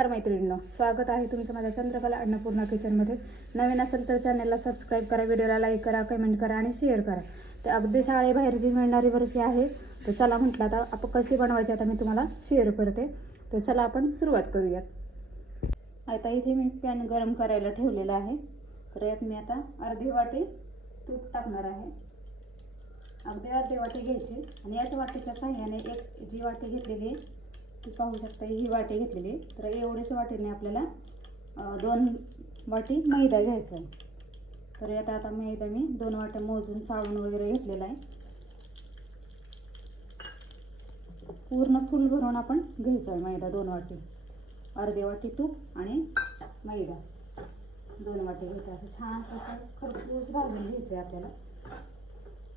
नमस्कार मैत्रिणींनो स्वागत आहे तुमचं माझ्या चंद्रकला अन्नपूर्णा किचनमध्ये नवीन असेल तर चॅनलला सबस्क्राईब करा व्हिडिओला लाईक करा कमेंट करा आणि शेअर करा. तर अगदी शाळेबाहेर जी मिळणारी बर्फी आहे. तर चला म्हटलं आता आपण कशी बनवायची आता मी तुम्हाला शेअर करते. तर चला आपण सुरुवात करूयात. आता इथे मी पॅन गरम करायला ठेवलेला आहे. तर यात मी आता अर्धी वाटी तूप टाकणार आहे. अगदी अर्धी वाटी घ्यायची. आणि याच वाटीच्या साह्याने एक जी वाटी घेतलेली आहे पाहू शकता ही वाटी घेतलेली. आहे तर एवढीच वाटीने आपल्याला दोन वाटी मैदा घ्यायचा आहे. तर यात आता मैदा मी दोन वाट्या मोजून चाळून वगैरे घेतलेला आहे. पूर्ण फुल भरून आपण घ्यायचा आहे मैदा दोन वाटी. अर्धे वाटी तूप आणि मैदा. दोन वाटी घ्यायचा असं छान असं खरपूस भाजून घ्यायचं आहे आपल्याला.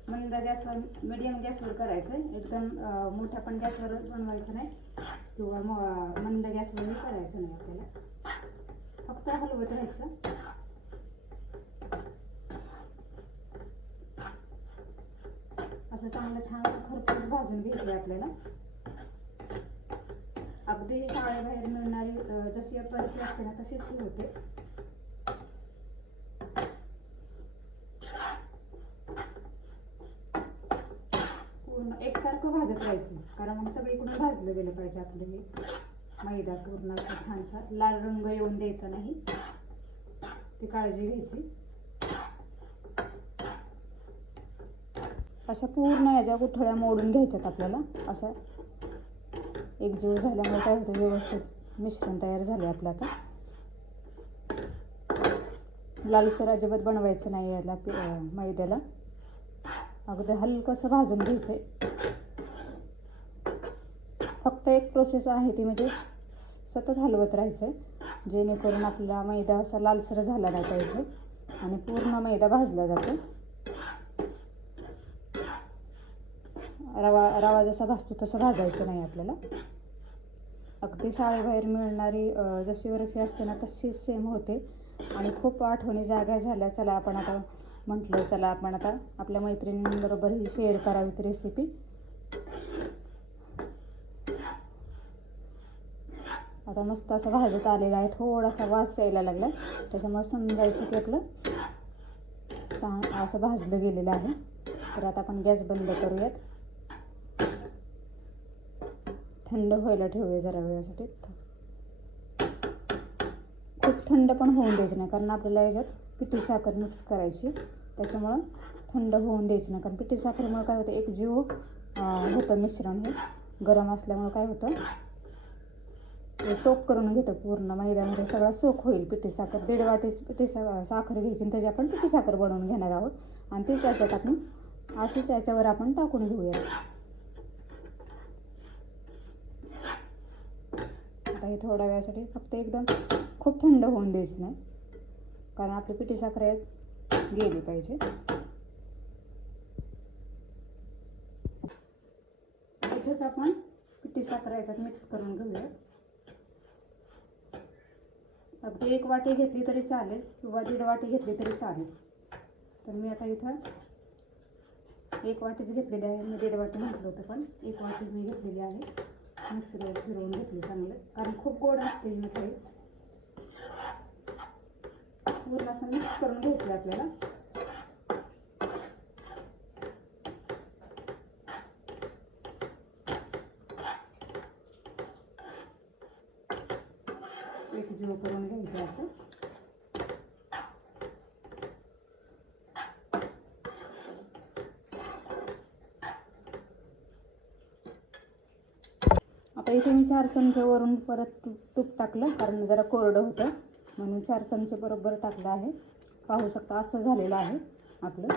मंद गॅसवर मिडियम गॅसवर करायचं आहे एकदम मोठ्या पण गॅसवर बनवायचं नाही. किंवा म- मंद गॅसवर करायचं नाही आपल्याला. फक्त हलवत राहायचं. असं चांगलं छान असं खरपूस भाजून घ्यायचं आहे आपल्याला. अगदी शाळेबाहेर मिळणारी जशी बर्फी असते ना तशीच ही होते पूर्ण एकसारखं भाजत राहायचं. कारण मग सगळीकडून भाजलं गेलं पाहिजे आपलं हे. मैदा पूर्ण छानसा लाल रंग येऊन द्यायचा नाही. ती काळजी घ्यायची. अशा पूर्ण याच्या गुठळ्या मोडून घ्यायच्यात आपल्याला. अशा एकजीव झाल्यामुळे काय होतं? व्यवस्थित मिश्रण तयार झाले आपलं आता. लालसर अजिबात बनवायचं नाही याला मैद्याला. अगदी हलकंसं भाजून घ्यायचं आहे फक्त एक प्रोसेस आहे ती म्हणजे सतत हलवत राहायचं. आहे जेणेकरून आपला मैदा असा लालसर झाला नाही पाहिजे आणि पूर्ण मैदा भाजला जातो. रवा रवा जसा भाजतो तसं भाजायचं नाही आपल्याला. अगदी शाळेबाहेर मिळणारी जशी बर्फी असते ना तशीच सेम होते. आणि खूप आठवणी जाग्या झाल्या. चला आपण आता म्हटलं चला आपण आता आपल्या मैत्रिणींबरोबर ही शेअर करावी ती रेसिपी आता मस्त असं भाजत आलेला आहे थोडासा वास यायला लागला त्याच्यामुळे समजायचं की आपलं छान असं भाजलं गेलेलं आहे. तर आता आपण गॅस बंद करूयात. थंड व्हायला ठेवूया जरा वेळासाठी. खूप थंड पण होऊन द्यायचं नाही कारण आपल्याला याच्यात पिठी साखर मिक्स करायची. त्याच्यामुळं थंड होऊन द्यायचं नाही कारण पिठी साखरेमुळं काय होतं एक जीव होतं मिश्रण हे. गरम असल्यामुळं काय होतं सोक करून घेतो पूर्ण मैद्यामध्ये. सगळा सोक होईल पिठी साखर दीड वाटी पिठी सा साखर घ्यायची त्याची आपण पिठी साखर बनवून घेणार आहोत. आणि तीच त्याच्यात आपण अशीच याच्यावर आपण टाकून घेऊया आता हे थोड्या वेळासाठी फक्त एकदम खूप थंड होऊन द्यायचं नाही. कारण आपली पिठी साखर यात गेली पाहिजे. इथेच आपण पिठी साखर याच्यात मिक्स करून घेऊया अगदी एक वाटी घेतली तरी चालेल किंवा दीड वाटी घेतली तरी चालेल. तर मी आता इथं एक वाटीच घेतलेली आहे. मी दीड वाटी म्हटलं होतं पण एक वाटी मी घेतलेली आहे. मिक्सरवर फिरवून घेतली चांगलं. कारण खूप गोड असते ही मिठाई. पूर्ण असं मिक्स करून घ्यायचं आपल्याला एक जीव करून घ्यायचं असं. आता इथे मी चार चमचे वरून परत तूप तूप टाकलं कारण जरा कोरडं होतं. म्हणून चार चमचे बरोबर टाकलं आहे. पाहू शकता असं झालेलं आहे आपलं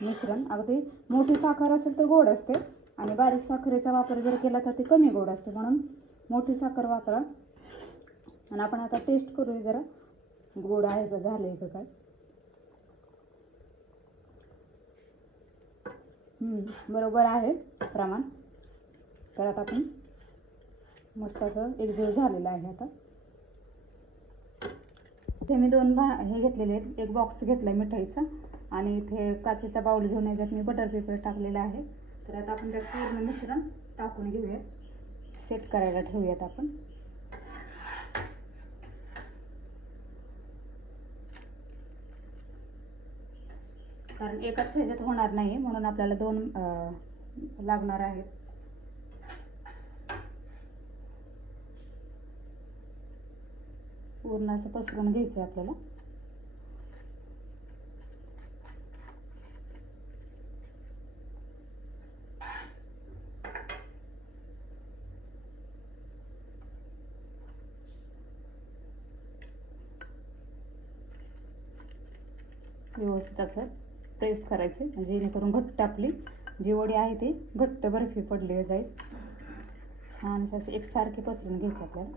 मिश्रण. अगदी मोठी साखर असेल तर गोड असते आणि बारीक साखरेचा वापर जर केला तर ती कमी गोड असते. म्हणून मोठी साखर वापरा. आणि आपण आता टेस्ट करूया जरा. गोड आहे का झालं आहे का काय? बरोबर आहे प्रमाण. तर आता आपण मस्त असं एकजीव झालेलं आहे आता. इथे मी दोन भा हे घेतलेले आहेत. एक बॉक्स घेतला आहे मिठाईचा आणि इथे काचेचा बाऊल घेऊन याच्यात मी बटर पेपर टाकलेला आहे. तर आता आपण त्यात पूर्ण मिश्रण टाकून घेऊयात. सेट करायला ठेवूयात आपण. कारण एकाच ह्याच्यात होणार नाही म्हणून आपल्याला दोन लागणार आहेत. पूर्ण असं पसरून घ्यायचं आहे आपल्याला. व्यवस्थित असं प्रेस करायचं म्हणजे जेणेकरून घट्ट आपली जी वडी आहे ती घट्ट बर्फी पडली जाईल. छान असं एकसारखे पसरून घ्यायचे आपल्याला.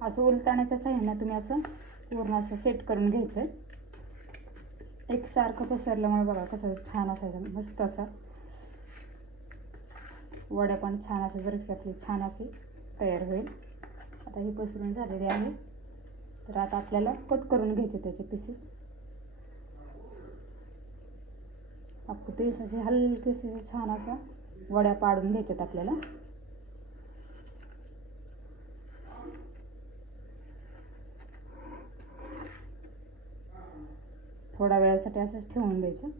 असं उलताण्याच्या साह्यानं तुम्ही असं पूर्ण असं सेट करून घ्यायचं आहे एकसारखं पसरल्यामुळे बघा कसं छान असायचं मस्त असा वड्या पण छान अशी बर्फी आपली छान अशी तयार होईल. आता ही पसरून झालेली आहे. तर आता आपल्याला कट करून घ्यायचे त्याचे पीसेस आपले पीस असे हलकेसे छान असा वड्या पाडून घ्यायच्यात आपल्याला. थोड्या वेळासाठी असंच ठेवून द्यायचं.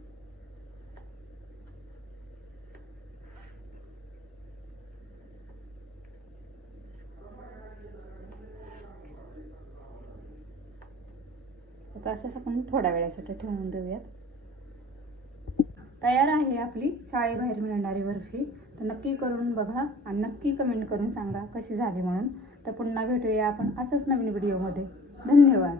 आता असंच आपण थोड्या वेळासाठी ठेवून देऊयात. तयार आहे आपली शाळेबाहेर मिळणारी बर्फी. तर नक्की करून बघा आणि नक्की कमेंट करून सांगा कशी झाली म्हणून. तर पुन्हा भेटूया आपण असंच नवीन व्हिडिओमध्ये धन्यवाद.